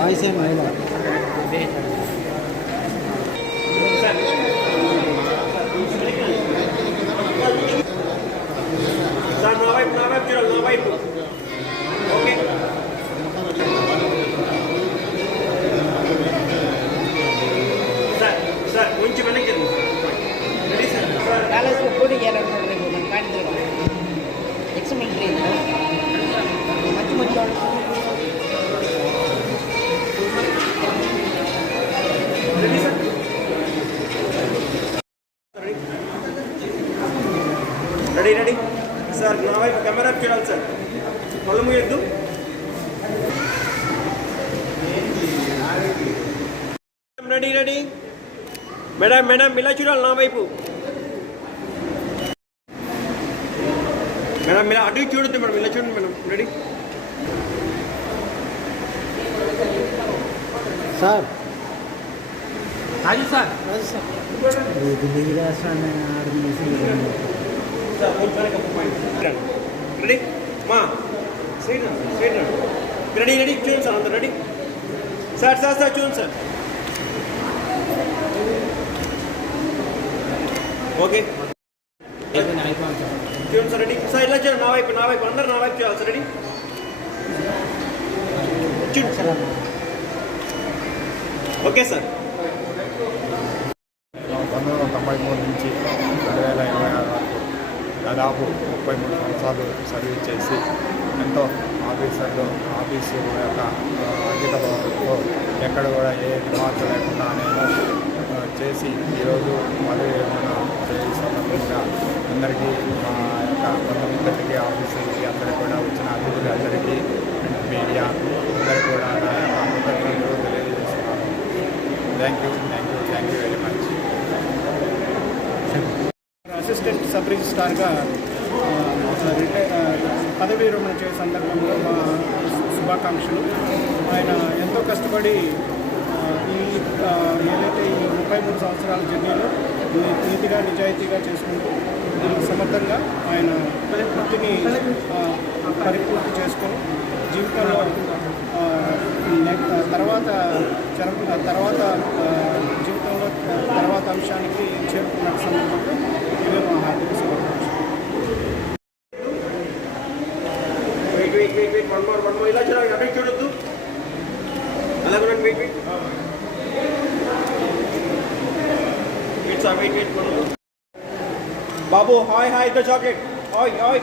Voice ఏం లేదు. Sir నా వైపు చూడాలి, నా వైపు. ఓకే సార్, సార్ కొంచెం వెనక్కి రెడీ సార్. కాలేజ్లో పోటీ చేయాలనుకుంటున్నాను రేపు మన కాలేజీలో ఎక్స్ మిలిటరీ మంచి మంచి వాళ్ళు ready sir. Ready ready sir, నా వైపు కెమెరా చూడాలి సార్. కళ్ళు మూయొద్దు. రెడీ రెడీ మేడం, మేడం ఇలా చూడాలి నా వైపు. మేడం ఇలా అటు చూడొద్దు మేడం, ఇలా చూడండి మేడం. రెడీ సార్ రాజు సార్ రెడీ మా స్ట్రైట్ స్ట్రైట్ రెడీ రెడీ చూడండి సార్, అంత రెడీ సార్. సార్ సార్ చూడండి సార్. ఓకే చూడండి సార్. రెడీ సార్, ఇలా చూడండి నా వైపు, నా వైపు అందరు నా వైపు చూడాలి సార్. రెడీ చూడండి సార్. Okay sir. 1993 నుంచి 2026 వరకు దాదాపు 33 సంవత్సరాలు సర్వీస్ చేసి ఎంతో ఆఫీసు యొక్క అంకితభావంతో ఎక్కడ కూడా ఏ మార్పు లేకుండా నేను చేసి ఈరోజు మళ్ళీ మన సందర్భంగా అందరికీ మా యొక్క కొంతమందికి ఆఫీసులకి అందరికీ కూడా వచ్చిన అతిథులు అందరికీ మీడియా అందరికీ కూడా నా యొక్క కృతజ్ఞతలు తెలియజేస్తున్నాను. Thank you very much. Assistant sub రిజిస్ట్రార్గా పదవీ విరమణ చేసే సందర్భంలో మా శుభాకాంక్షలు. ఆయన ఎంతో కష్టపడి ఏదైతే ఈ 33 సంవత్సరాల జర్నీలో నీతిగా నిజాయితీగా చేసుకుంటూ దీనికి సమర్థంగా ఆయన వృత్తిని పరిపూర్తి చేసుకొని జీవితంలో తర్వాత జీవితంలో తర్వాత అంశానికి చేరుకున్న సందర్భంగా ఇవే మా హార్దిక శుభాకాంక్షలు. వెయిట్ వన్ మోర్ ఇలా చూడాలి, అటు చూడొద్దు. అలాగే వెయిట్ సార్, వెయిట్ బాబు. Hi hi the chocolate. Hi hi